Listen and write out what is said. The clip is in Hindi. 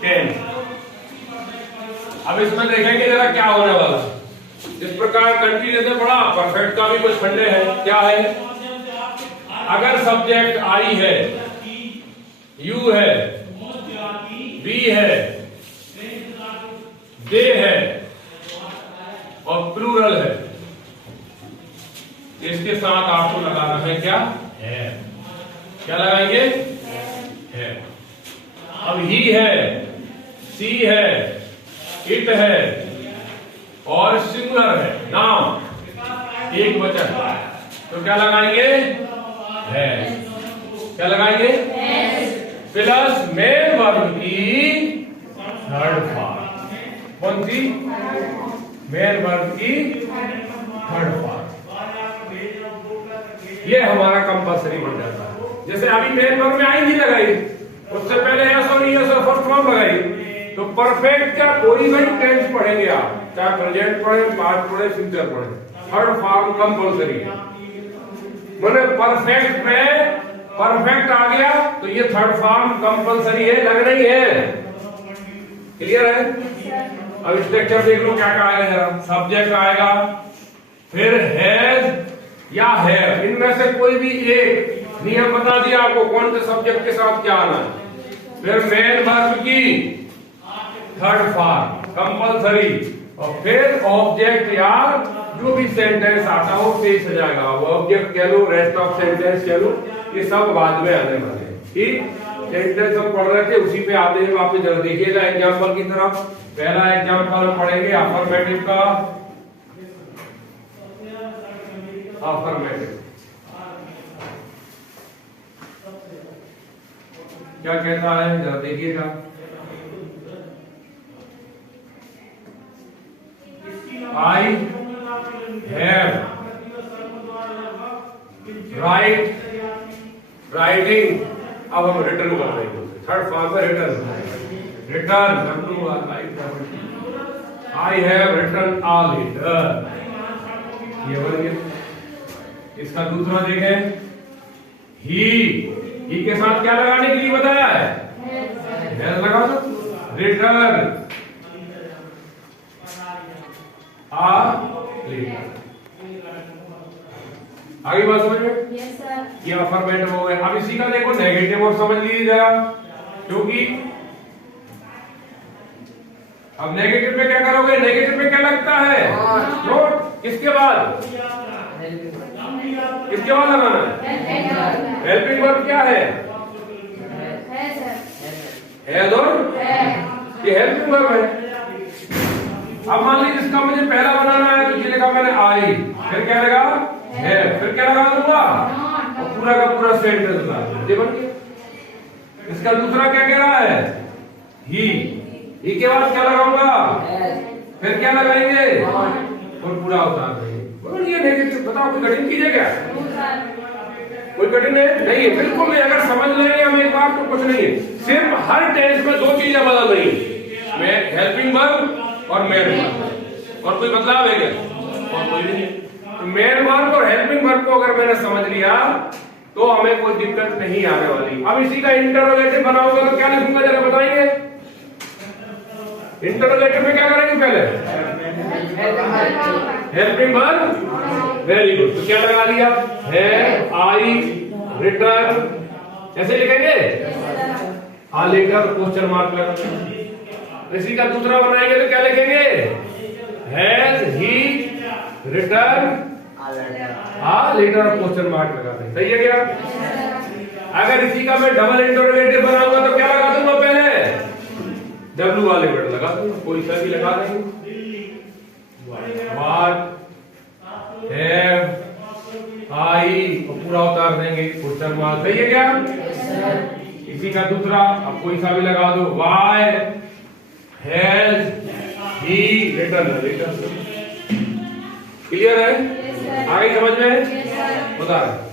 10। अब इसमें देखेंगे जरा क्या होने वाला। इस प्रकार कंटिन्यूस में पढ़ा, परफेक्ट का भी कुछ फंडे है। क्या है? अगर सब्जेक्ट आई है, यू है, वी है, दे है और प्लूरल है, इसके साथ आपको लगाना है क्या? है। क्या लगाएंगे? है। अब ही है, सी है, इट है और सिंगुलर है, नाम एक वचन, तो क्या लगाएंगे? है। क्या लगाएंगे? प्लस मेन वर्ब की थर्ड फॉर्म। कौन सी? मेन वर्ब की थर्ड फॉर्म। ये हमारा कंपल्सरी बन जाता है। जैसे अभी मेन वर्ब में आई नहीं लगाई, उससे पहले एस और ईएस और फर्स्ट फॉर्म लगाई, तो परफेक्ट का कोई भी टेंस पढ़ेंगे आप, चाहे प्रेजेंट पढ़े, पास्ट पढ़े, फ्यूचर पढ़े, थर्ड फॉर्म कंपल्सरी है। बोले परफेक्ट में परफेक्ट आ गया तो ये थर्ड फॉर्म कंपल्सरी है, लग रही है। क्लियर है? अब स्ट्रक्चर देख लो क्या क्या आएगा जरा। सब्जेक्ट आएगा, फिर हैज या हैव, इनमें से कोई भी एक नियम बता दिया आपको कौन से सब्जेक्ट के साथ क्या आना है। फिर मेन वर्ब की थर्ड फॉर्म कंपल्सरी, और फिर ऑब्जेक्ट या जो भी सेंटेंस आता हो तेज हो जाएगा। वो ऑब्जेक्ट कह लो, रेस्ट ऑफ सेंटेंस कह लो, ये सब बाद में आने वाले हैं। ठीक, सेंटेंस हम पढ़ रहे थे उसी पे आते हैं वापस। जरा देखिएगा एग्जांपल की तरफ। पहला एग्जांपल पढ़ेंगे अफर्मेटिव का। अफर्मेटिव क्या कहता है जरा देखिएगा। I have writing। अब हम रिटर्न कर रहे हैं, थर्ड फॉर्म में return I have written a letter। ये बन गया। इसका दूसरा देखें, ही के साथ क्या लगाने के लिए बताया है? हैज लगा दो। Written a letter. आगे बात समझ में? Yes sir. ये अफर्मेटिव हो गया। अब इसी का देखो नेगेटिव और समझ लीजिए जरा, क्योंकि अब नेगेटिव पे क्या करोगे? नेगेटिव पे क्या लगता है? नोट। किसके बाद? किसके बाद लगाना है? हेल्पिंग वर्ब क्या है? हैज और ये हेल्पिंग वर्ब है। अब मान लीजिए इसका मुझे पहला बनाना है, तो ये लिखा मैंने आई, फिर क्या लगा? है, फिर क्या लगा दूंगा? और पूरा का पूरा सेंटेंस लगा, ये बन गया। इसका दूसरा क्या कह रहा है? ही के बाद क्या लगाऊंगा? फिर क्या लगाएंगे? और पूरा उतार देंगे। बोलो ये नेगेटिव, बताओ कोई कठिन चीज है क्या? कोई कठिन है? नहीं है, बिल्कुल नहीं। अगर समझ लेंगे हम एक बार तो कुछ नहीं है। सिर्फ हर टेंस में दो चीजें बदल रही है, मैं हेल्पिंग वर्ब और मेन वर्ब। और कोई बदलाव है क्या? और कोई नहीं। तो मेन वर्ब और हेल्पिंग वर्ब को अगर मैंने समझ लिया तो हमें कोई दिक्कत नहीं आने वाली। अब इसी का इंटरोगेटिव बनाऊंगा तो क्या लिखूंगा जरा बताइए। इंटरोगेटिव में क्या करेंगे? पहले हेल्पिंग वर्ब। Very good. तो क्या लगा लिया? है, आई, रिटर्न, ऐसे लिखेंगे। आ लेटर क्वेश्चन मार्क लगा। इसी का दूसरा बनाएंगे तो क्या लिखेंगे? Has he written a letter question mark लगा दें। सही है क्या? अगर इसी का मैं डबल इंटरोगेटिव बनाऊंगा तो क्या लगा दूंगा? पहले डब्ल्यू वाले वर्ड लगा दूंगा, कोई सा भी लगा देंगे। व्हाट, हैव, आई, और पूरा उतार देंगे क्वेश्चन मार्क। सही है क्या? इसी का दूसरा अब कोई सा भी लगा दो। Why, has he return. Clear है? आगे समझ में? बता रहे